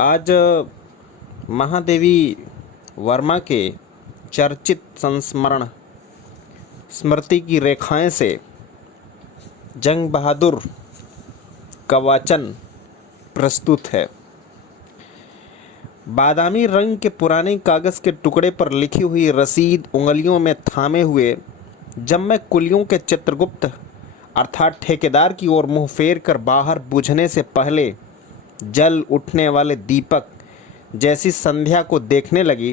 आज महादेवी वर्मा के चर्चित संस्मरण स्मृति की रेखाएं से जंग बहादुर का वाचन प्रस्तुत है। बादामी रंग के पुराने कागज़ के टुकड़े पर लिखी हुई रसीद उंगलियों में थामे हुए जब मैं कुलियों के चित्रगुप्त अर्थात ठेकेदार की ओर मुंह फेर कर बाहर बुझने से पहले जल उठने वाले दीपक जैसी संध्या को देखने लगी,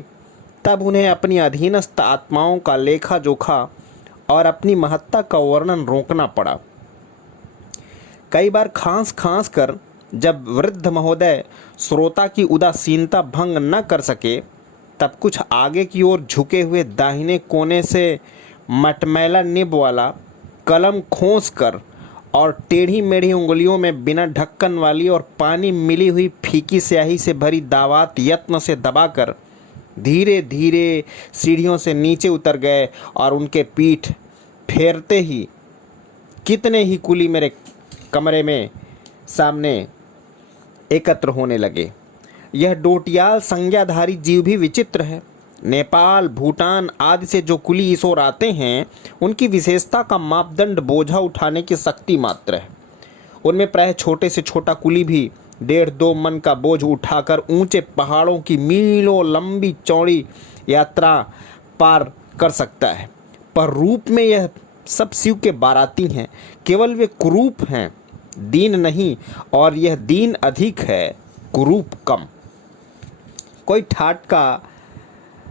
तब उन्हें अपनी अधीनस्थ आत्माओं का लेखा जोखा और अपनी महत्ता का वर्णन रोकना पड़ा। कई बार खांस खांस कर जब वृद्ध महोदय श्रोता की उदासीनता भंग न कर सके, तब कुछ आगे की ओर झुके हुए दाहिने कोने से मटमैला निब वाला कलम खोस कर और टेढ़ी मेढ़ी उंगलियों में बिना ढक्कन वाली और पानी मिली हुई फीकी स्याही से भरी दावात यत्न से दबाकर धीरे धीरे सीढ़ियों से नीचे उतर गए और उनके पीठ फेरते ही कितने ही कुली मेरे कमरे में सामने एकत्र होने लगे। यह डोटियाल संज्ञाधारी जीव भी विचित्र है। नेपाल, भूटान आदि से जो कुली इस ओर आते हैं, उनकी विशेषता का मापदंड बोझा उठाने की शक्ति मात्र है। उनमें प्रायः छोटे से छोटा कुली भी 1.5-2 मन का बोझ उठाकर ऊंचे पहाड़ों की मीलों लंबी चौड़ी यात्रा पार कर सकता है। पर रूप में यह सब शिव के बाराती हैं, केवल वे कुरूप हैं, दीन नहीं, और यह दीन अधिक है, कुरूप कम। कोई ठाट का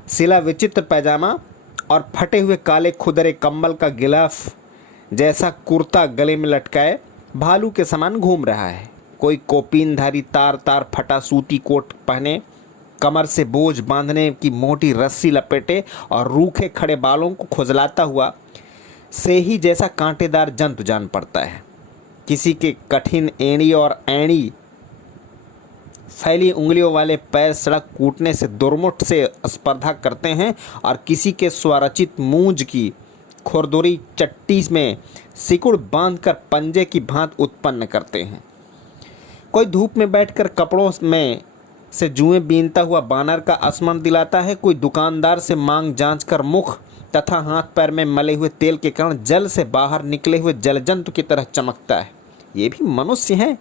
सिला विचित्र पैजामा और फटे हुए काले खुदरे कंबल का गिलाफ जैसा कुर्ता गले में लटकाए भालू के समान घूम रहा है। कोई कोपीनधारी तार तार फटा सूती कोट पहने, कमर से बोझ बांधने की मोटी रस्सी लपेटे और रूखे खड़े बालों को खुजलाता हुआ से ही जैसा कांटेदार जंतु जान पड़ता है। किसी के कठिन एड़ी और ऐड़ी फैली उंगलियों वाले पैर सड़क कूटने से दुर्मुठ से स्पर्धा करते हैं और किसी के स्वरचित मूंज की खुरदुरी चट्टी में सिकुड़ बांधकर पंजे की भांत उत्पन्न करते हैं। कोई धूप में बैठकर कपड़ों में से जुएं बीनता हुआ बानर का स्मरण दिलाता है। कोई दुकानदार से मांग जांच कर मुख तथा हाथ पैर में मले हुए तेल के कारण जल से बाहर निकले हुए जलजंतु की तरह चमकता है। ये भी मनुष्य है,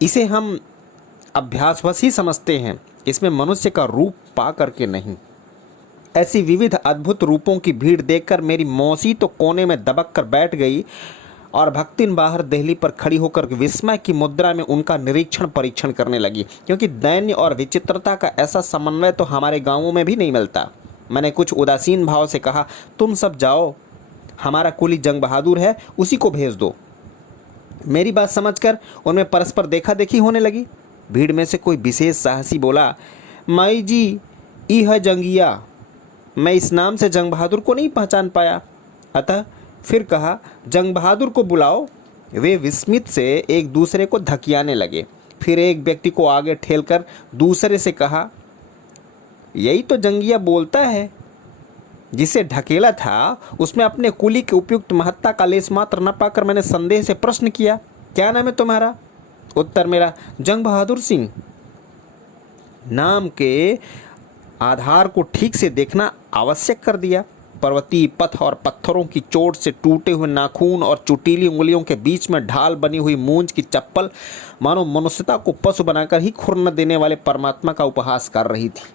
इसे हम अभ्यासवश ही समझते हैं, इसमें मनुष्य का रूप पा करके नहीं। ऐसी विविध अद्भुत रूपों की भीड़ देखकर मेरी मौसी तो कोने में दबक कर बैठ गई और भक्तिन बाहर देहली पर खड़ी होकर विस्मय की मुद्रा में उनका निरीक्षण परीक्षण करने लगी, क्योंकि दैन्य और विचित्रता का ऐसा समन्वय तो हमारे गाँवों में भी नहीं मिलता। मैंने कुछ उदासीन भाव से कहा, तुम सब जाओ, हमारा कुली जंग बहादुर है, उसी को भेज दो। मेरी बात समझकर उनमें परस्पर देखा देखी होने लगी। भीड़ में से कोई विशेष साहसी बोला, माई जी, ई है जंगिया। मैं इस नाम से जंग बहादुर को नहीं पहचान पाया, अतः फिर कहा, जंग बहादुर को बुलाओ। वे विस्मित से एक दूसरे को धकियाने लगे। फिर एक व्यक्ति को आगे ठेलकर दूसरे से कहा, यही तो जंगिया बोलता है। जिसे ढकेला था उसमें अपने कुली के उपयुक्त महत्ता का लेस मात्र न पाकर मैंने संदेह से प्रश्न किया, क्या नाम है तुम्हारा? उत्तर मेरा, जंग बहादुर सिंह। नाम के आधार को ठीक से देखना आवश्यक कर दिया। पर्वतीय पथ और पत्थरों की चोट से टूटे हुए नाखून और चुटीली उंगलियों के बीच में ढाल बनी हुई मूंज की चप्पल मानो मनुष्यता को पशु बनाकर ही खुरन देने वाले परमात्मा का उपहास कर रही थी।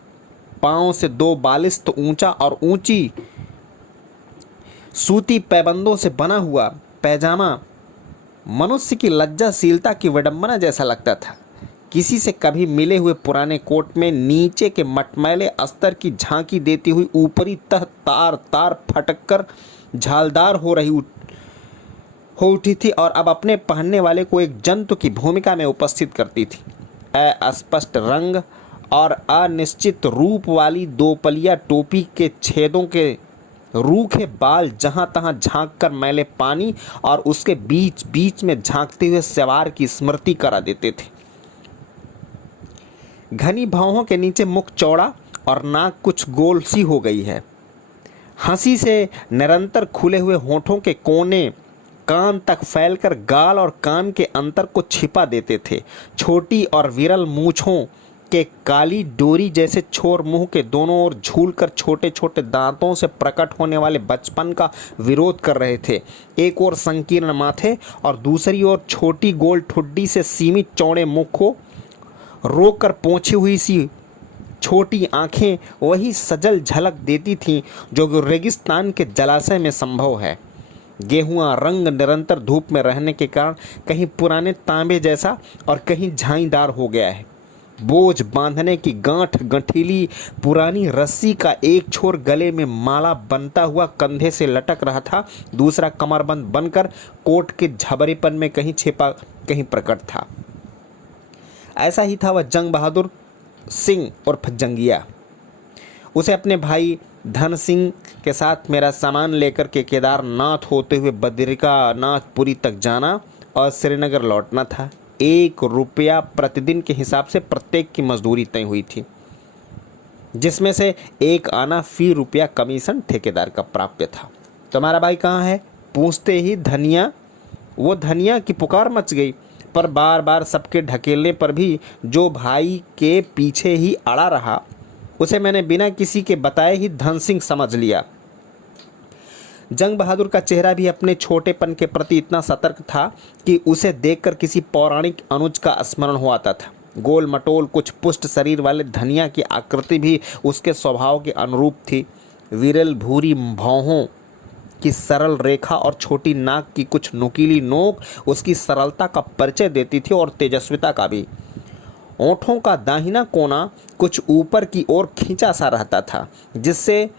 पांव से 2 बालिस्त ऊंचा और ऊंची सूती पैबंदों से बना हुआ पैजामा मनुष्य की लज्जाशीलता की विडंबना जैसा लगता था। किसी से कभी मिले हुए पुराने कोट में नीचे के मटमैले अस्तर की झांकी देती हुई ऊपरी तह तार तार फटककर झालदार हो उठी थी और अब अपने पहनने वाले को एक जंतु की भूमिका में उपस्थित करती थी। अस्पष्ट रंग और अनिश्चित रूप वाली 2 पलिया टोपी के छेदों के रूखे बाल जहां तहां झांककर मैले पानी और उसके बीच बीच में झांकते हुए सवार की स्मृति करा देते थे। घनी भौहों के नीचे मुख चौड़ा और नाक कुछ गोल सी हो गई है। हंसी से निरंतर खुले हुए होठों के कोने कान तक फैलकर गाल और कान के अंतर को छिपा देते थे। छोटी और विरल मूंछों के काली डोरी जैसे छोर मुंह के दोनों ओर झूलकर छोटे छोटे दांतों से प्रकट होने वाले बचपन का विरोध कर रहे थे। एक ओर संकीर्ण माथे और दूसरी ओर छोटी गोल ठुड्डी से सीमित चौड़े मुख को रोकर पोंछी हुई सी छोटी आंखें वही सजल झलक देती थीं जो रेगिस्तान के जलाशय में संभव है। गेहुआ रंग निरंतर धूप में रहने के कारण कहीं पुराने तांबे जैसा और कहीं झाईदार हो गया है। बोझ बांधने की गांठ गंठीली पुरानी रस्सी का एक छोर गले में माला बनता हुआ कंधे से लटक रहा था, दूसरा कमरबंद बनकर कोट के झबरेपन में कहीं छिपा कहीं प्रकट था। ऐसा ही था वह जंग बहादुर सिंह उर्फ जंगिया। उसे अपने भाई धन सिंह के साथ मेरा सामान लेकर के केदारनाथ होते हुए बद्रिकानाथपुरी तक जाना और श्रीनगर लौटना था। 1 रुपया प्रतिदिन के हिसाब से प्रत्येक की मजदूरी तय हुई थी, जिसमें से 1 आना फी रुपया कमीशन ठेकेदार का प्राप्य था। तुम्हारा भाई कहाँ है? पूछते ही धनिया की पुकार मच गई, पर बार बार सबके ढकेलने पर भी जो भाई के पीछे ही अड़ा रहा, उसे मैंने बिना किसी के बताए ही धन सिंह समझ लिया। जंग बहादुर का चेहरा भी अपने छोटेपन के प्रति इतना सतर्क था कि उसे देखकर किसी पौराणिक अनुज का स्मरण हो आता था। गोल मटोल कुछ पुष्ट शरीर वाले धनिया की आकृति भी उसके स्वभाव के अनुरूप थी। विरल भूरी भौहों की सरल रेखा और छोटी नाक की कुछ नुकीली नोक उसकी सरलता का परिचय देती थी और तेजस्विता का भी। ओंठों का दाहिना कोना कुछ ऊपर की ओर खींचा सा रहता था, जिससे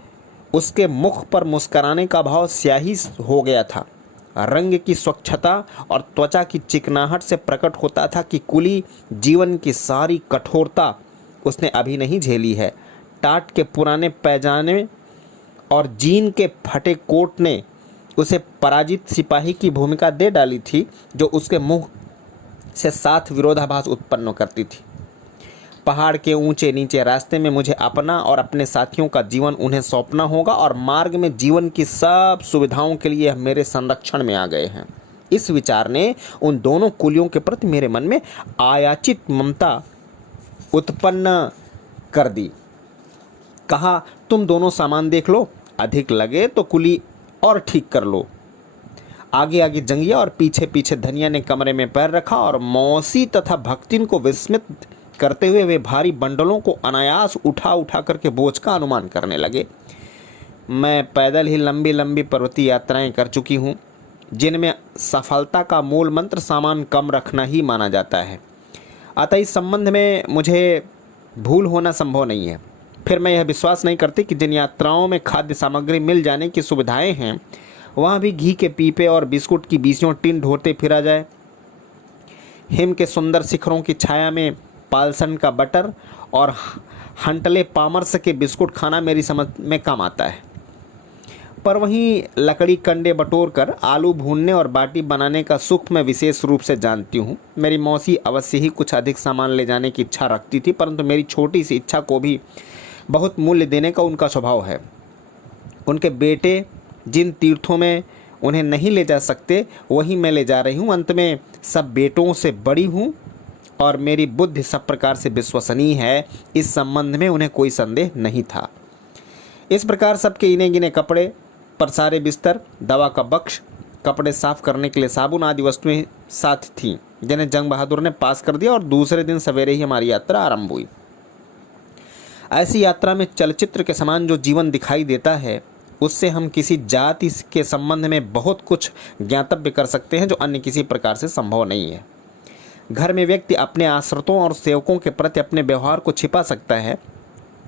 उसके मुख पर मुस्कुराने का भाव स्याही हो गया था। रंग की स्वच्छता और त्वचा की चिकनाहट से प्रकट होता था कि कुली जीवन की सारी कठोरता उसने अभी नहीं झेली है। टाट के पुराने पैजाने और जीन के फटे कोट ने उसे पराजित सिपाही की भूमिका दे डाली थी, जो उसके मुंह से साथ विरोधाभास उत्पन्न करती थी। पहाड़ के ऊंचे नीचे रास्ते में मुझे अपना और अपने साथियों का जीवन उन्हें सौंपना होगा और मार्ग में जीवन की सब सुविधाओं के लिए मेरे संरक्षण में आ गए हैं। इस विचार ने उन दोनों कुलियों के प्रति मेरे मन में अयाचित ममता उत्पन्न कर दी। कहा, तुम दोनों सामान देख लो, अधिक लगे तो कुली और ठीक कर लो। आगे आगे जंगिया और पीछे पीछे धनिया ने कमरे में पैर रखा और मौसी तथा भक्तिन को विस्मित करते हुए वे भारी बंडलों को अनायास उठा उठा करके बोझ का अनुमान करने लगे। मैं पैदल ही लंबी लंबी पर्वतीय यात्राएं कर चुकी हूँ, जिनमें सफलता का मूल मंत्र सामान कम रखना ही माना जाता है। अतः इस संबंध में मुझे भूल होना संभव नहीं है। फिर मैं यह विश्वास नहीं करती कि जिन यात्राओं में खाद्य सामग्री मिल जाने की सुविधाएं हैं, वहाँ भी घी के पीपे और बिस्कुट की बीसियों टिन ढोते फिरा जाए। हिम के सुंदर शिखरों की छाया में पालसन का बटर और हंटले पामर्स के बिस्कुट खाना मेरी समझ में कम आता है, पर वहीं लकड़ी कंडे बटोर कर आलू भूनने और बाटी बनाने का सुख मैं विशेष रूप से जानती हूँ। मेरी मौसी अवश्य ही कुछ अधिक सामान ले जाने की इच्छा रखती थी, परंतु मेरी छोटी सी इच्छा को भी बहुत मूल्य देने का उनका स्वभाव है। उनके बेटे जिन तीर्थों में उन्हें नहीं ले जा सकते, वहीं मैं ले जा रही हूँ। अंत में सब बेटों से बड़ी हूँ और मेरी बुद्धि सब प्रकार से विश्वसनीय है, इस संबंध में उन्हें कोई संदेह नहीं था। इस प्रकार सबके इने गिने कपड़े, परसारे बिस्तर, दवा का बक्स, कपड़े साफ करने के लिए साबुन आदि वस्तुएं साथ थीं, जिन्हें जंग बहादुर ने पास कर दिया और दूसरे दिन सवेरे ही हमारी यात्रा आरंभ हुई। ऐसी यात्रा में चलचित्र के समान जो जीवन दिखाई देता है, उससे हम किसी जाति के संबंध में बहुत कुछ ज्ञातव्य कर सकते हैं जो अन्य किसी प्रकार से संभव नहीं है। घर में व्यक्ति अपने आश्रितों और सेवकों के प्रति अपने व्यवहार को छिपा सकता है,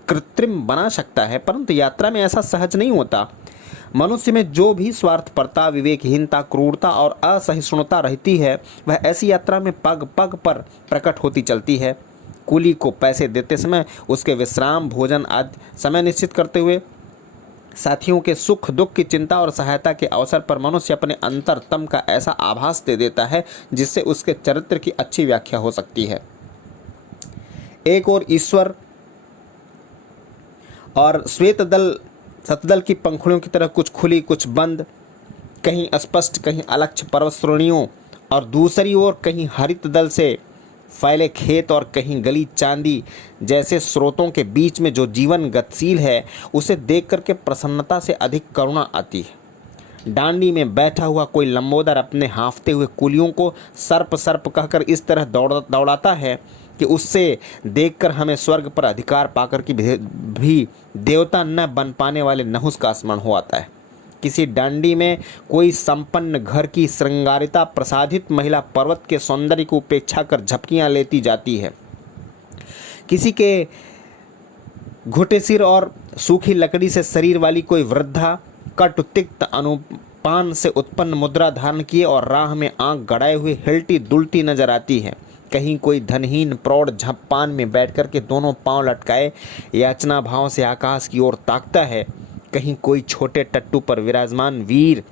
कृत्रिम बना सकता है, परंतु यात्रा में ऐसा सहज नहीं होता। मनुष्य में जो भी स्वार्थपरता, विवेकहीनता, क्रूरता और असहिष्णुता रहती है, वह ऐसी यात्रा में पग पग पर प्रकट होती चलती है। कुली को पैसे देते समय उसके विश्राम, भोजन आदि समय निश्चित करते हुए साथियों के सुख दुख की चिंता और सहायता के अवसर पर मनुष्य अपने अंतरतम का ऐसा आभास दे देता है जिससे उसके चरित्र की अच्छी व्याख्या हो सकती है। एक और ईश्वर और श्वेत दल सतदल की पंखुड़ियों की तरह कुछ खुली कुछ बंद कहीं स्पष्ट, कहीं अलक्ष्य पर्वत श्रेणियों और दूसरी ओर कहीं हरित दल से फैले खेत और कहीं गली चांदी जैसे स्रोतों के बीच में जो जीवन गतिशील है, उसे देख करके प्रसन्नता से अधिक करुणा आती है। डांडी में बैठा हुआ कोई लंबोदर अपने हाँफते हुए कुलियों को सर्प सर्प कहकर इस तरह दौड़ाता है कि उससे देखकर हमें स्वर्ग पर अधिकार पाकर की भी देवता न बन पाने वाले नहुस का स्मरण हो आता है। किसी डांडी में कोई संपन्न घर की श्रृंगारिता प्रसादित महिला पर्वत के सौंदर्य को उपेक्षा कर झपकियां लेती जाती है। किसी के घुटे सिर और सूखी लकड़ी से शरीर वाली कोई वृद्धा कट तिक्त अनुपान से उत्पन्न मुद्रा धारण किए और राह में आंख गड़ाए हुए हिलती दुलती नजर आती है। कहीं कोई धनहीन प्रौढ़ झप्पान में बैठकर के दोनों पांव लटकाए याचना भाव से आकाश की ओर ताकता है। कहीं कोई छोटे टट्टू पर विराजमान वीर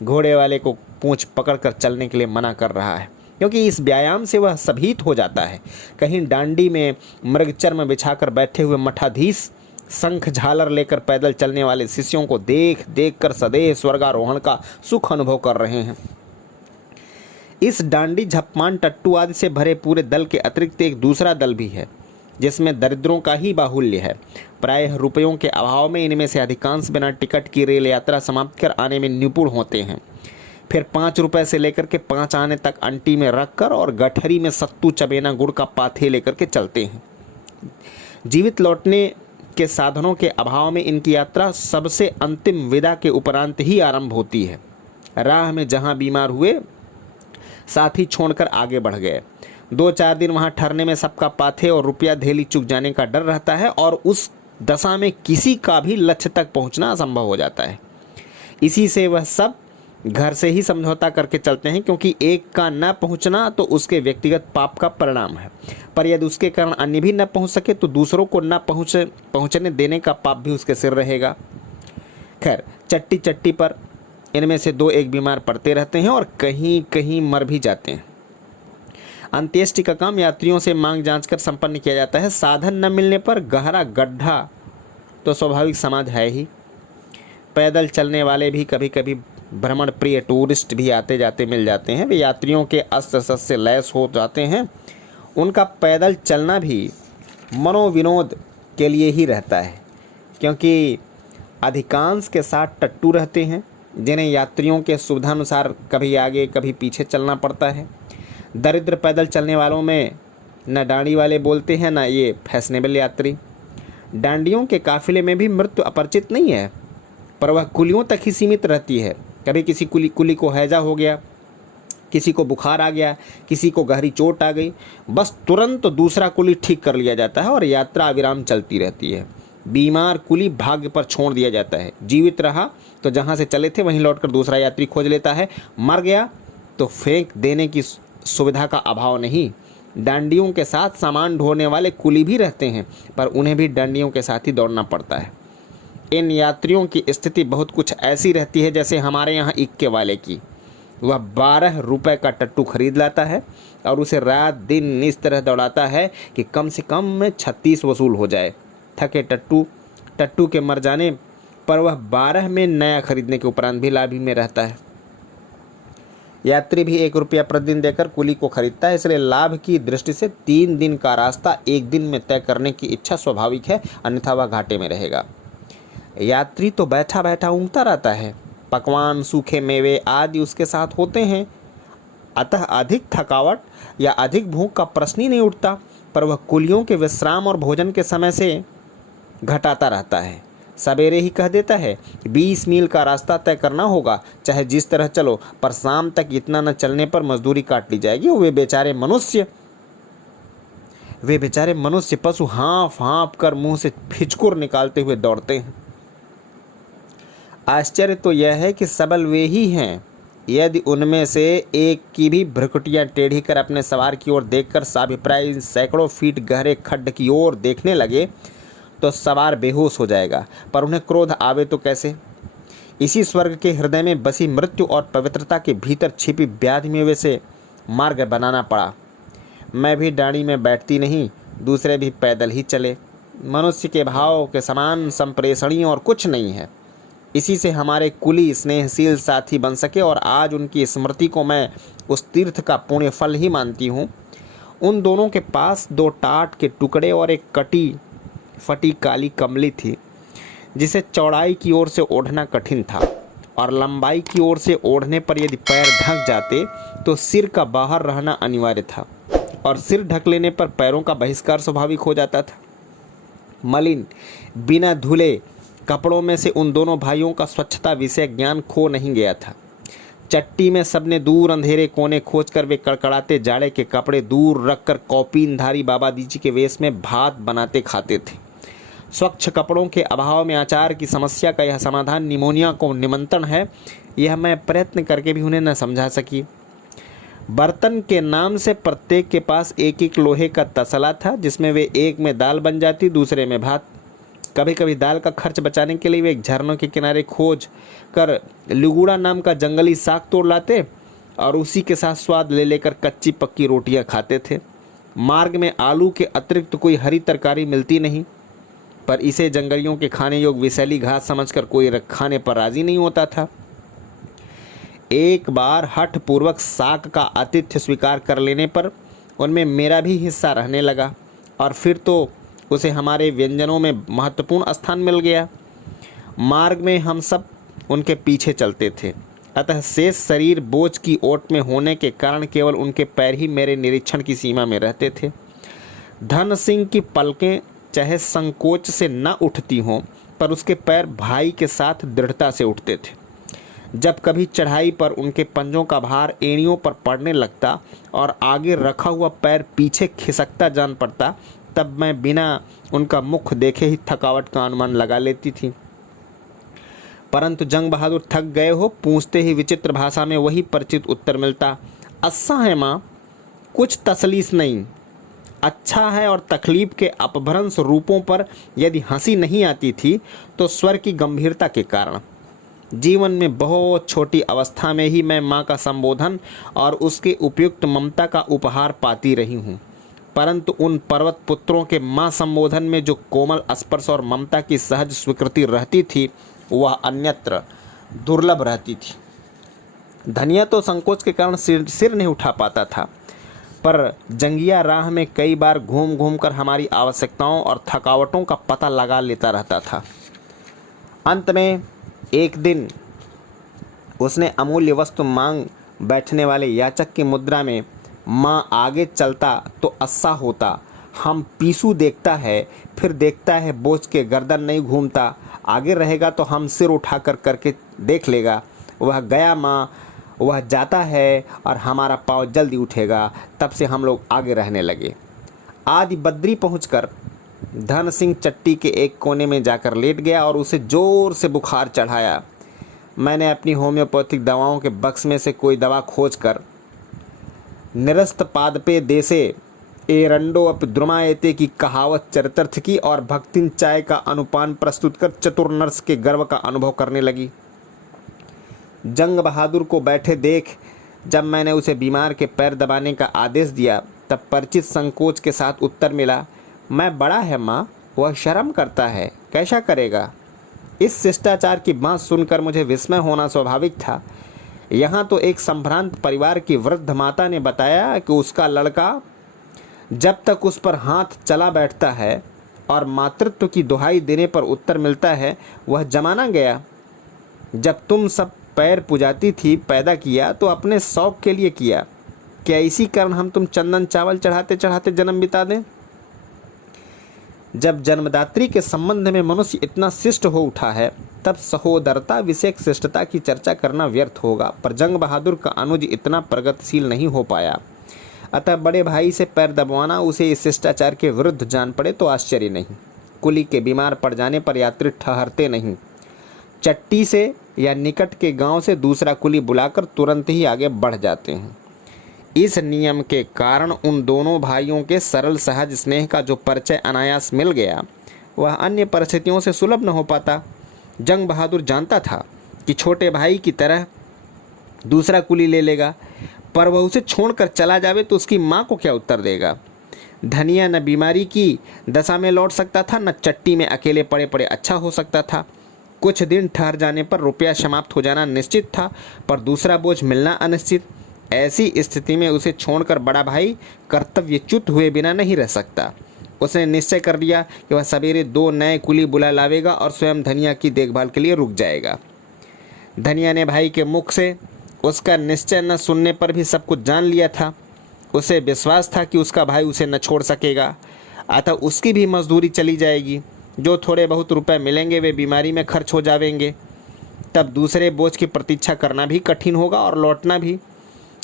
घोड़े वाले को पूंछ पकड़कर चलने के लिए मना कर रहा है, क्योंकि इस व्यायाम से वह सभीत हो जाता है। कहीं डांडी में मृगचर्म बिछाकर बैठे हुए मठाधीश शंख झालर लेकर पैदल चलने वाले शिष्यों को देख देख कर सदैव स्वर्गारोहण का सुख अनुभव कर रहे हैं। इस डांडी झप्पान टट्टू आदि से भरे पूरे दल के अतिरिक्त एक दूसरा दल भी है, जिसमें दरिद्रों का ही बाहुल्य है। प्रायः रुपयों के अभाव में इनमें से अधिकांश बिना टिकट की रेल यात्रा समाप्त कर आने में निपुण होते हैं। फिर 5 रुपए से लेकर के 5 आने तक अंटी में रखकर और गठरी में सत्तू चबेना गुड़ का पाथे लेकर के चलते हैं। जीवित लौटने के साधनों के अभाव में इनकी यात्रा सबसे अंतिम विदा के उपरांत ही आरंभ होती है। राह में जहाँ बीमार हुए साथी छोड़कर आगे बढ़ गए। 2-4 दिन वहां ठहरने में सबका पाथे और रुपया धेली चुक जाने का डर रहता है और उस दशा में किसी का भी लक्ष्य तक पहुंचना असंभव हो जाता है। इसी से वह सब घर से ही समझौता करके चलते हैं, क्योंकि एक का न पहुंचना तो उसके व्यक्तिगत पाप का परिणाम है, पर यदि उसके कारण अन्य भी न पहुंच सके तो दूसरों को न पहुंचने देने का पाप भी उसके सिर रहेगा। खैर, चट्टी चट्टी पर इनमें से 2-1 बीमार पड़ते रहते हैं और कहीं कहीं मर भी जाते हैं। अंत्येष्टि का काम यात्रियों से मांग जांच कर संपन्न किया जाता है। साधन न मिलने पर गहरा गड्ढा तो स्वाभाविक समाज है ही। पैदल चलने वाले भी कभी कभी भ्रमण प्रिय टूरिस्ट भी आते जाते मिल जाते हैं। वे यात्रियों के अस्त्र शस्त्र से लैस हो जाते हैं। उनका पैदल चलना भी मनोविनोद के लिए ही रहता है, क्योंकि अधिकांश के साथ टट्टू रहते हैं, जिन्हें यात्रियों के सुविधानुसार कभी आगे कभी पीछे चलना पड़ता है। दरिद्र पैदल चलने वालों में न डांडी वाले बोलते हैं, न ये फैशनेबल यात्री। डांडियों के काफिले में भी मृत्यु अपरिचित नहीं है, पर वह कुलियों तक ही सीमित रहती है। कभी किसी कुली को हैजा हो गया, किसी को बुखार आ गया, किसी को गहरी चोट आ गई, बस तुरंत दूसरा कुली ठीक कर लिया जाता है और यात्रा अविराम चलती रहती है। बीमार कुली भाग्य पर छोड़ दिया जाता है। जीवित रहा तो जहाँ से चले थे वहीं लौटकर दूसरा यात्री खोज लेता है। मर गया तो फेंक देने की सुविधा का अभाव नहीं। डांडियों के साथ सामान ढोने वाले कुली भी रहते हैं, पर उन्हें भी डांडियों के साथ ही दौड़ना पड़ता है। इन यात्रियों की स्थिति बहुत कुछ ऐसी रहती है जैसे हमारे यहाँ इक्के वाले की। वह 12 रुपए का टट्टू खरीद लाता है और उसे रात दिन इस तरह दौड़ाता है कि कम से कम में 36 वसूल हो जाए। थके टट्टू के मर जाने पर वह 12 में नया खरीदने के उपरांत भी लाभ में रहता है। यात्री भी 1 रुपया प्रतिदिन देकर कुली को खरीदता है, इसलिए लाभ की दृष्टि से 3 दिन का रास्ता 1 दिन में तय करने की इच्छा स्वाभाविक है, अन्यथा वह घाटे में रहेगा। यात्री तो बैठा बैठा ऊँघता रहता है। पकवान, सूखे मेवे आदि उसके साथ होते हैं, अतः अधिक थकावट या अधिक भूख का प्रश्न ही नहीं उठता, पर वह कुलियों के विश्राम और भोजन के समय से घटाता रहता है। सवेरे ही कह देता है कि 20 मील का रास्ता तय करना होगा, चाहे जिस तरह चलो, पर शाम तक इतना न चलने पर मजदूरी काट ली जाएगी। वे बेचारे मनुष्य पशु हाँफ हाँफ कर मुंह से फिचकुर निकालते हुए दौड़ते हैं। आश्चर्य तो यह है कि सबल वे ही हैं। यदि उनमें से एक की भी भ्रुकुटियां टेढ़ी कर अपने सवार की ओर देखकर साभिप्राय सैकड़ों फीट गहरे खड्ड की ओर देखने लगे तो सवार बेहोश हो जाएगा, पर उन्हें क्रोध आवे तो कैसे। इसी स्वर्ग के हृदय में बसी मृत्यु और पवित्रता के भीतर छिपी व्याधि में वैसे मार्ग बनाना पड़ा। मैं भी डाणी में बैठती नहीं, दूसरे भी पैदल ही चले। मनुष्य के भाव के समान संप्रेषणीय और कुछ नहीं है। इसी से हमारे कुली स्नेहशील साथी बन सके और आज उनकी स्मृति को मैं उस तीर्थ का पुण्य फल ही मानती हूँ। उन दोनों के पास 2 टाट के टुकड़े और एक कटी फटी काली कमली थी, जिसे चौड़ाई की ओर से ओढ़ना कठिन था और लंबाई की ओर से ओढ़ने पर यदि पैर ढक जाते तो सिर का बाहर रहना अनिवार्य था और सिर ढक लेने पर पैरों का बहिष्कार स्वाभाविक हो जाता था। मलिन बिना धुले कपड़ों में से उन दोनों भाइयों का स्वच्छता विषय ज्ञान खो नहीं गया था। चट्टी में सबने दूर अंधेरे कोने खोजकर वे कड़कड़ाते जाड़े के कपड़े दूर रखकर कौपीनधारी बाबा दीजी के वेश में भात बनाते खाते थे। स्वच्छ कपड़ों के अभाव में आचार की समस्या का यह समाधान निमोनिया को निमंत्रण है, यह मैं प्रयत्न करके भी उन्हें न समझा सकी। बर्तन के नाम से प्रत्येक के पास एक एक लोहे का तसला था, जिसमें वे एक में दाल बन जाती, दूसरे में भात। कभी कभी दाल का खर्च बचाने के लिए वे एक झरनों के किनारे खोज कर लुगुड़ा नाम का जंगली साग तोड़ लाते और उसी के साथ स्वाद ले लेकर कच्ची पक्की रोटियां खाते थे। मार्ग में आलू के अतिरिक्त कोई हरी तरकारी मिलती नहीं, पर इसे जंगलियों के खाने योग्य विषैली घास समझकर कोई खाने पर राजी नहीं होता था। एक बार हठ पूर्वक साग का आतिथ्य स्वीकार कर लेने पर उनमें मेरा भी हिस्सा रहने लगा और फिर तो उसे हमारे व्यंजनों में महत्वपूर्ण स्थान मिल गया। मार्ग में हम सब उनके पीछे चलते थे, अतः शेष शरीर बोझ की ओट में होने के कारण केवल उनके पैर ही मेरे निरीक्षण की सीमा में रहते थे। धन सिंह की पलकें चाहे संकोच से न उठती हों, पर उसके पैर भाई के साथ दृढ़ता से उठते थे। जब कभी चढ़ाई पर उनके पंजों का भार एड़ियों पर पड़ने लगता और आगे रखा हुआ पैर पीछे खिसकता जान पड़ता, तब मैं बिना उनका मुख देखे ही थकावट का अनुमान लगा लेती थी। परंतु जंग बहादुर थक गए हो, पूछते ही विचित्र भाषा में वही परिचित उत्तर मिलता, अस्सा है माँ, कुछ तसलीस नहीं। अच्छा है, और तकलीफ के अपभ्रंश रूपों पर यदि हंसी नहीं आती थी तो स्वर की गंभीरता के कारण। जीवन में बहुत छोटी अवस्था में ही मैं माँ का संबोधन और उसके उपयुक्त ममता का उपहार पाती रही हूँ, परंतु उन पर्वत पुत्रों के माँ संबोधन में जो कोमल स्पर्श और ममता की सहज स्वीकृति रहती थी, वह अन्यत्र दुर्लभ रहती थी। धनिया तो संकोच के कारण सिर नहीं उठा पाता था, पर जंगिया राह में कई बार घूम घूम कर हमारी आवश्यकताओं और थकावटों का पता लगा लेता रहता था। अंत में एक दिन उसने अमूल्य वस्तु मांग बैठने वाले याचक की मुद्रा में, माँ आगे चलता तो अस्सा होता, हम पीसू देखता है, फिर देखता है बोझ के गर्दन नहीं घूमता, आगे रहेगा तो हम सिर उठा कर करके देख लेगा, वह गया माँ, वह जाता है और हमारा पाँव जल्दी उठेगा। तब से हम लोग आगे रहने लगे। आदि बद्री पहुंचकर धन सिंह चट्टी के एक कोने में जाकर लेट गया और उसे जोर से बुखार चढ़ाया। मैंने अपनी होम्योपैथिक दवाओं के बक्स में से कोई दवा खोजकर निरस्त पादपे देसे एरंडो अपि द्रुमायते की कहावत चरितार्थ की और भक्तिन चाय का अनुपान प्रस्तुत कर चतुर नर्स के गर्व का अनुभव करने लगी। जंग बहादुर को बैठे देख जब मैंने उसे बीमार के पैर दबाने का आदेश दिया, तब परिचित संकोच के साथ उत्तर मिला, मैं बड़ा है माँ, वह शर्म करता है, कैसा करेगा। इस शिष्टाचार की बात सुनकर मुझे विस्मय होना स्वाभाविक था। यहाँ तो एक संभ्रांत परिवार की वृद्ध माता ने बताया कि उसका लड़का जब तक उस पर हाथ चला बैठता है और मातृत्व की दुहाई देने पर उत्तर मिलता है, वह जमाना गया। जब तुम सब पैर पुजाती थी, पैदा किया तो अपने शौक के लिए किया, क्या इसी कारण हम तुम चंदन चावल चढ़ाते चढ़ाते जन्म बिता दें। जब जन्मदात्री के संबंध में मनुष्य इतना शिष्ट हो उठा है, तब सहोदरता विषयक शिष्टता की चर्चा करना व्यर्थ होगा। पर जंग बहादुर का अनुज इतना प्रगतिशील नहीं हो पाया, अतः बड़े भाई से पैर दबवाना उसे इस शिष्टाचार के विरुद्ध जान पड़े तो आश्चर्य नहीं। कुली के बीमार पड़ जाने पर यात्री ठहरते नहीं, चट्टी से या निकट के गांव से दूसरा कुली बुलाकर तुरंत ही आगे बढ़ जाते हैं। इस नियम के कारण उन दोनों भाइयों के सरल सहज स्नेह का जो परिचय अनायास मिल गया, वह अन्य परिस्थितियों से सुलभ न हो पाता। जंग बहादुर जानता था कि छोटे भाई की तरह दूसरा कुली ले लेगा, पर वह उसे छोड़कर चला जावे तो उसकी माँ को क्या उत्तर देगा। धनिया न बीमारी की दशा में लौट सकता था, न चट्टी में अकेले पड़े पड़े अच्छा हो सकता था। कुछ दिन ठहर जाने पर रुपया समाप्त हो जाना निश्चित था, पर दूसरा बोझ मिलना अनिश्चित। ऐसी स्थिति में उसे छोड़कर बड़ा भाई कर्तव्यच्युत हुए बिना नहीं रह सकता। उसने निश्चय कर लिया कि वह सवेरे 2 नए कुली बुला लावेगा और स्वयं धनिया की देखभाल के लिए रुक जाएगा। धनिया ने भाई के मुख से उसका निश्चय न सुनने पर भी सब कुछ जान लिया था। उसे विश्वास था कि उसका भाई उसे न छोड़ सकेगा, अतः उसकी भी मजदूरी चली जाएगी। जो थोड़े बहुत रुपए मिलेंगे वे बीमारी में खर्च हो जाएंगे। तब दूसरे बोझ की प्रतीक्षा करना भी कठिन होगा और लौटना भी।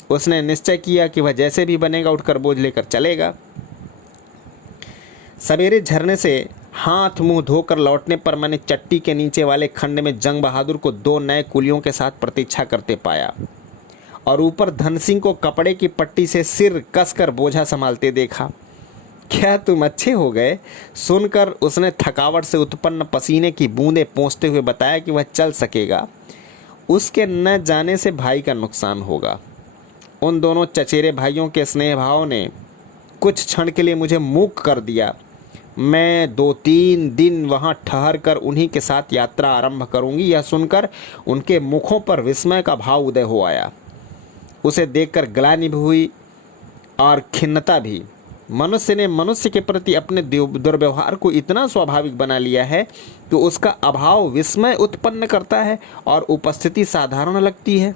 उसने निश्चय किया कि वह जैसे भी बनेगा उठकर बोझ लेकर चलेगा। सवेरे झरने से हाथ मुंह धोकर लौटने पर मैंने चट्टी के नीचे वाले खंड में जंग बहादुर को 2 नए कुलियों के साथ प्रतीक्षा करते पाया और ऊपर धन सिंह को कपड़े की पट्टी से सिर कसकर बोझा संभालते देखा। क्या तुम अच्छे हो गए? सुनकर उसने थकावट से उत्पन्न पसीने की बूंदें पोंछते हुए बताया कि वह चल सकेगा। उसके न जाने से भाई का नुकसान होगा। उन दोनों चचेरे भाइयों के स्नेह भाव ने कुछ क्षण के लिए मुझे मूक कर दिया। मैं 2-3 दिन वहां ठहर कर उन्हीं के साथ यात्रा आरंभ करूंगी, यह सुनकर उनके मुखों पर विस्मय का भाव उदय हो आया। उसे देखकर ग्लानि भी हुई और खिन्नता भी। मनुष्य ने मनुष्य के प्रति अपने दुर्व्यवहार को इतना स्वाभाविक बना लिया है कि उसका अभाव विस्मय उत्पन्न करता है और उपस्थिति साधारण लगती है।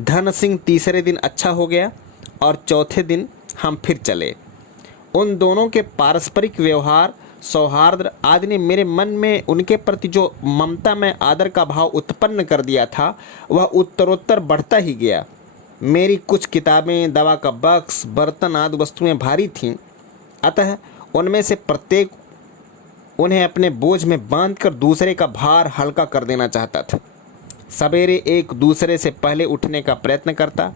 धन सिंह तीसरे दिन अच्छा हो गया और चौथे दिन हम फिर चले। उन दोनों के पारस्परिक व्यवहार, सौहार्द आदि ने मेरे मन में उनके प्रति जो ममता में आदर का भाव उत्पन्न कर दिया था वह उत्तरोत्तर बढ़ता ही गया। मेरी कुछ किताबें, दवा का बक्स, बर्तन आदि वस्तुएं भारी थीं, अतः उनमें से प्रत्येक उन्हें अपने बोझ में बांधकर दूसरे का भार हल्का कर देना चाहता था। सवेरे एक दूसरे से पहले उठने का प्रयत्न करता,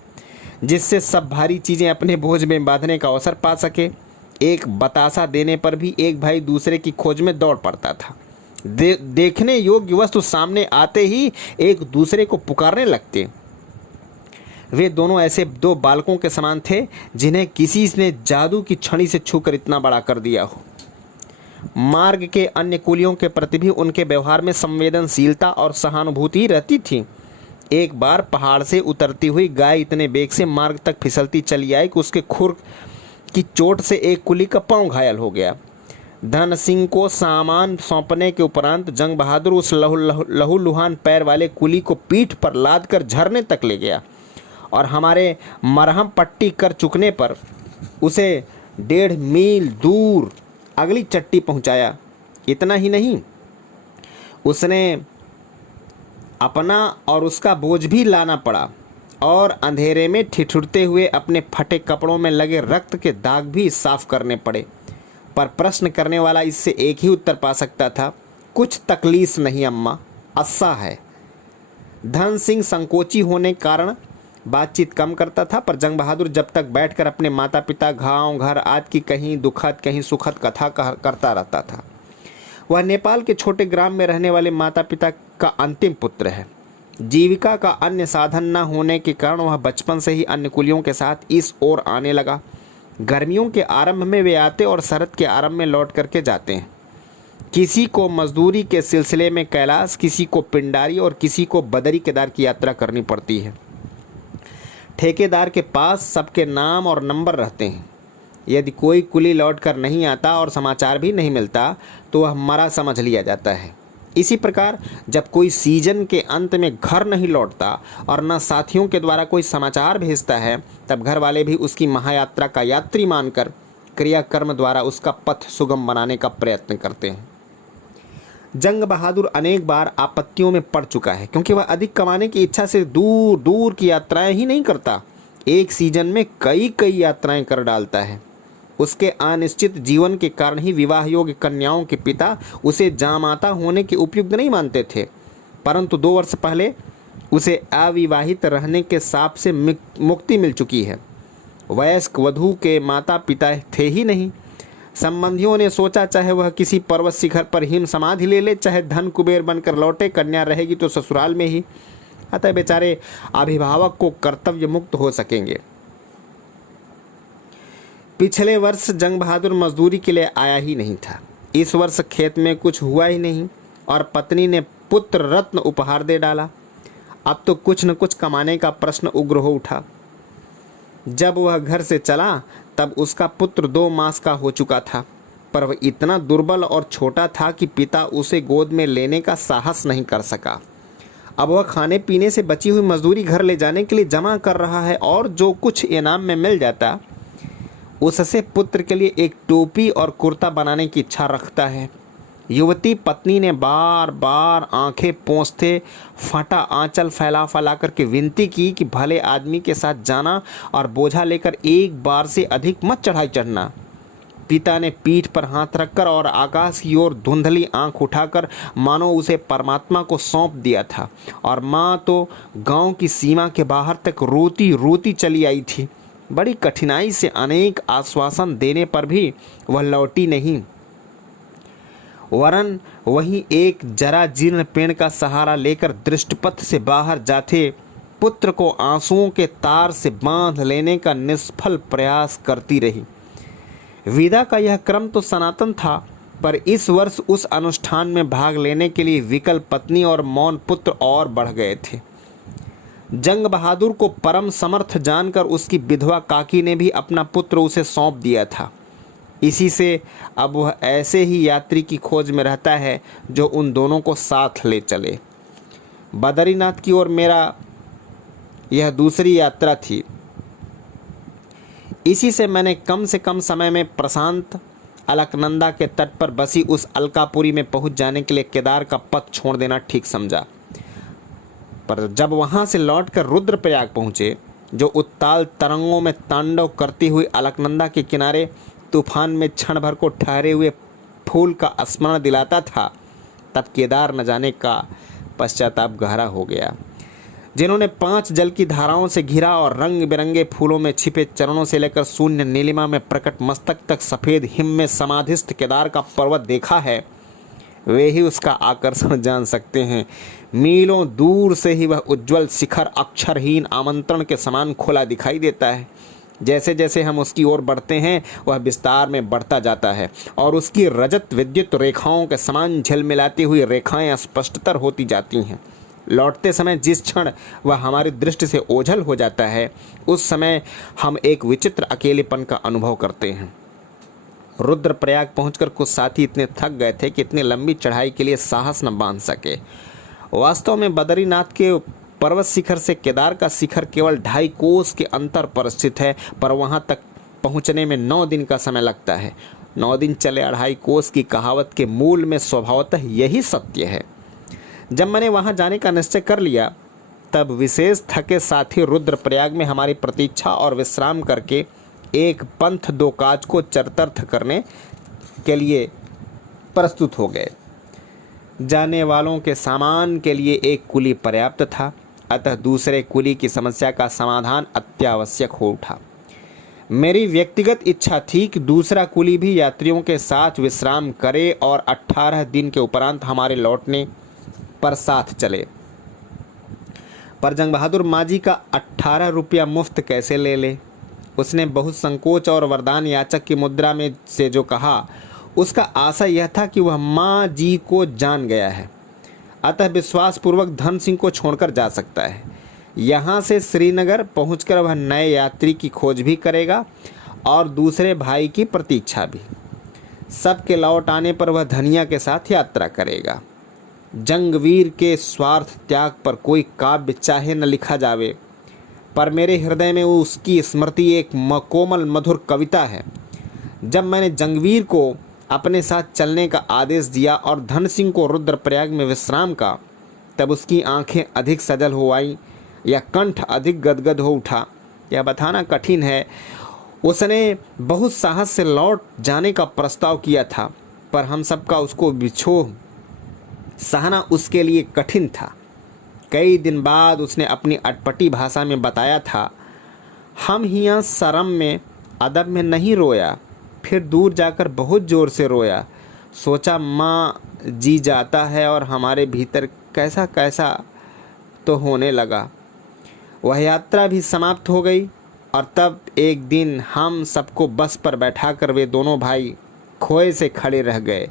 जिससे सब भारी चीज़ें अपने बोझ में बांधने का अवसर पा सके। एक बतासा देने पर भी एक भाई दूसरे की खोज में दौड़ पड़ता था। देखने योग्य वस्तु सामने आते ही एक दूसरे को पुकारने लगते। वे दोनों ऐसे 2 बालकों के समान थे जिन्हें किसी ने जादू की छड़ी से छूकर इतना बड़ा कर दिया हो। मार्ग के अन्य कुलियों के प्रति भी उनके व्यवहार में संवेदनशीलता और सहानुभूति रहती थी। एक बार पहाड़ से उतरती हुई गाय इतने बेग से मार्ग तक फिसलती चली आई कि उसके खुर की चोट से एक कुली का पांव घायल हो गया। धन सिंह को सामान सौंपने के उपरांत जंग बहादुर उस लहूलुहान पैर वाले कुली को पीठ पर लाद कर झरने तक ले गया और हमारे मरहम पट्टी कर चुकने पर उसे 1.5 मील दूर अगली चट्टी पहुंचाया। इतना ही नहीं, उसने अपना और उसका बोझ भी लाना पड़ा और अंधेरे में ठिठुरते हुए अपने फटे कपड़ों में लगे रक्त के दाग भी साफ करने पड़े। पर प्रश्न करने वाला इससे एक ही उत्तर पा सकता था, कुछ तकलीफ नहीं अम्मा, अस्सा है। धन सिंह संकोची होने कारण बातचीत कम करता था, पर जंग बहादुर जब तक बैठकर अपने माता पिता, गांव घर आदि की कहीं दुखद कहीं सुखद कथा करता रहता था। वह नेपाल के छोटे ग्राम में रहने वाले माता पिता का अंतिम पुत्र है। जीविका का अन्य साधन न होने के कारण वह बचपन से ही अन्य कुलियों के साथ इस ओर आने लगा। गर्मियों के आरंभ में वे आते और शरद के आरंभ में लौट करके जाते हैं। किसी को मजदूरी के सिलसिले में कैलाश, किसी को पिंडारी और किसी को बदरी केदार की यात्रा करनी पड़ती है। ठेकेदार के पास सबके नाम और नंबर रहते हैं। यदि कोई कुली लौट कर नहीं आता और समाचार भी नहीं मिलता तो वह मरा समझ लिया जाता है। इसी प्रकार जब कोई सीजन के अंत में घर नहीं लौटता और न साथियों के द्वारा कोई समाचार भेजता है, तब घर वाले भी उसकी महायात्रा का यात्री मानकर क्रियाकर्म द्वारा उसका पथ सुगम बनाने का प्रयत्न करते हैं। जंग बहादुर अनेक बार आपत्तियों में पड़ चुका है, क्योंकि वह अधिक कमाने की इच्छा से दूर दूर की यात्राएं ही नहीं करता, एक सीजन में कई यात्राएं कर डालता है। उसके अनिश्चित जीवन के कारण ही विवाह योग्य कन्याओं के पिता उसे जामाता होने के उपयुक्त नहीं मानते थे, परंतु 2 वर्ष पहले उसे अविवाहित रहने के शाप से मुक्ति मिल चुकी है। वयस्क वधू के माता पिता थे ही नहीं। संबंधियों ने सोचा चाहे वह किसी पर्वत शिखर पर हिम समाधि ले ले, चाहे धन कुबेर बनकर लौटे, कन्या रहेगी तो ससुराल में ही। अतः बेचारे अभिभावक को कर्तव्य मुक्त हो सकेंगे। पिछले वर्ष जंग बहादुर मजदूरी के लिए आया ही नहीं था। इस वर्ष खेत में कुछ हुआ ही नहीं। और पत्नी ने पुत्र रत्न उपहार दे डाला। अब तो कुछ न कुछ कमाने का प्रश्न उग्र हो उठा। जब वह घर से चला तब उसका पुत्र 2 मास का हो चुका था, पर वह इतना दुर्बल और छोटा था कि पिता उसे गोद में लेने का साहस नहीं कर सका। अब वह खाने पीने से बची हुई मजदूरी घर ले जाने के लिए जमा कर रहा है और जो कुछ इनाम में मिल जाता उससे पुत्र के लिए एक टोपी और कुर्ता बनाने की इच्छा रखता है। युवती पत्नी ने बार बार आंखें पोंछते फटा आंचल फैला फैला करके विनती की कि भले आदमी के साथ जाना और बोझा लेकर एक बार से अधिक मत चढ़ाई चढ़ना। पिता ने पीठ पर हाथ रखकर और आकाश की ओर धुंधली आंख उठाकर मानो उसे परमात्मा को सौंप दिया था, और माँ तो गांव की सीमा के बाहर तक रोती रोती चली आई थी। बड़ी कठिनाई से अनेक आश्वासन देने पर भी वह लौटी नहीं, वरन वहीं एक जरा जीर्ण पेड़ का सहारा लेकर दृष्टिपथ से बाहर जाते पुत्र को आंसुओं के तार से बांध लेने का निष्फल प्रयास करती रही। विदा का यह क्रम तो सनातन था, पर इस वर्ष उस अनुष्ठान में भाग लेने के लिए विकल पत्नी और मौन पुत्र और बढ़ गए थे। जंग बहादुर को परम समर्थ जानकर उसकी विधवा काकी ने भी अपना पुत्र उसे सौंप दिया था। इसी से अब वह ऐसे ही यात्री की खोज में रहता है जो उन दोनों को साथ ले चले। बद्रीनाथ की ओर मेरा यह दूसरी यात्रा थी। इसी से मैंने कम से कम समय में प्रशांत अलकनंदा के तट पर बसी उस अलकापुरी में पहुंच जाने के लिए केदार का पथ छोड़ देना ठीक समझा। पर जब वहां से लौटकर रुद्रप्रयाग पहुंचे, जो उत्ताल तरंगों में तांडव करती हुई अलकनंदा के किनारे तूफान में क्षण भर को ठहरे हुए फूल का स्मरण दिलाता था, तब केदार न जाने का पश्चाताप गहरा हो गया। जिन्होंने 5 जल की धाराओं से घिरा और रंग बिरंगे फूलों में छिपे चरणों से लेकर शून्य नीलिमा में प्रकट मस्तक तक सफ़ेद हिम में समाधिस्थ केदार का पर्वत देखा है, वे ही उसका आकर्षण जान सकते हैं। मीलों दूर से ही वह उज्ज्वल शिखर अक्षरहीन आमंत्रण के समान खुला दिखाई देता है। जैसे जैसे हम उसकी ओर बढ़ते हैं वह विस्तार में बढ़ता जाता है और उसकी रजत विद्युत रेखाओं के समान झिलमिलाती हुई रेखाएं स्पष्टतर होती जाती हैं। लौटते समय जिस क्षण वह हमारी दृष्टि से ओझल हो जाता है, उस समय हम एक विचित्र अकेलेपन का अनुभव करते हैं। रुद्रप्रयाग पहुंचकर कुछ साथी इतने थक गए थे कि इतनी लंबी चढ़ाई के लिए साहस न बांध सके। वास्तव में बद्रीनाथ के पर्वत शिखर से केदार का शिखर केवल 2.5 कोस के अंतर पर स्थित है, पर वहां तक पहुंचने में 9 दिन का समय लगता है। 9 दिन चले 2.5 कोस की कहावत के मूल में स्वभावतः यही सत्य है। जब मैंने वहां जाने का निश्चय कर लिया, तब विशेष थके साथी रुद्रप्रयाग में हमारी प्रतीक्षा और विश्राम करके एक पंथ 2 काज को चरितार्थ करने के लिए प्रस्तुत हो गए। जाने वालों के सामान के लिए एक कुली पर्याप्त था, अतः दूसरे कुली की समस्या का समाधान अत्यावश्यक हो उठा। मेरी व्यक्तिगत इच्छा थी कि दूसरा कुली भी यात्रियों के साथ विश्राम करे और 18 दिन के उपरांत हमारे लौटने पर साथ चले। पर जंग बहादुर मांझी का 18 रुपया मुफ्त कैसे ले ले? उसने बहुत संकोच और वरदान याचक की मुद्रा में से जो कहा, उसका आशा यह था कि वह माँ जी को जान गया है, अतः विश्वासपूर्वक धन सिंह को छोड़कर जा सकता है। यहाँ से श्रीनगर पहुंचकर वह नए यात्री की खोज भी करेगा और दूसरे भाई की प्रतीक्षा भी। सबके लौट आने पर वह धनिया के साथ यात्रा करेगा। जंगवीर के स्वार्थ त्याग पर कोई काव्य चाहे न लिखा जावे, पर मेरे हृदय में उसकी स्मृति एक कोमल मधुर कविता है। जब मैंने जंगवीर को अपने साथ चलने का आदेश दिया और धन सिंह को रुद्रप्रयाग में विश्राम का, तब उसकी आंखें अधिक सजल हो आईं या कंठ अधिक गदगद हो उठा, यह बताना कठिन है। उसने बहुत साहस से लौट जाने का प्रस्ताव किया था, पर हम सबका उसको बिछोह सहना उसके लिए कठिन था। कई दिन बाद उसने अपनी अटपटी भाषा में बताया था, हम हियाँ शर्म में अदब में नहीं रोया, फिर दूर जाकर बहुत ज़ोर से रोया। सोचा माँ जी जाता है और हमारे भीतर कैसा कैसा तो होने लगा। वह यात्रा भी समाप्त हो गई और तब एक दिन हम सबको बस पर बैठाकर वे दोनों भाई खोए से खड़े रह गए।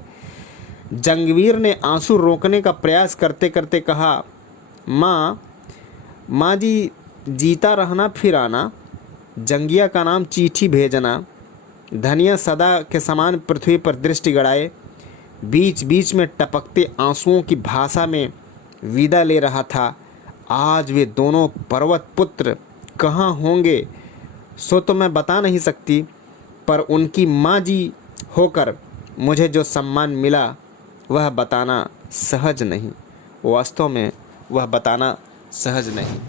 जंगवीर ने आंसू रोकने का प्रयास करते करते कहा, माँ जी जीता रहना फिर आना, जंगिया का नाम चिट्ठी भेजना। धनिया सदा के समान पृथ्वी पर दृष्टि गड़ाए बीच बीच में टपकते आंसुओं की भाषा में विदा ले रहा था। आज वे दोनों पर्वत पुत्र कहाँ होंगे सो तो मैं बता नहीं सकती, पर उनकी माँ जी होकर मुझे जो सम्मान मिला वह बताना सहज नहीं। वास्तव में वह बताना सहज नहीं।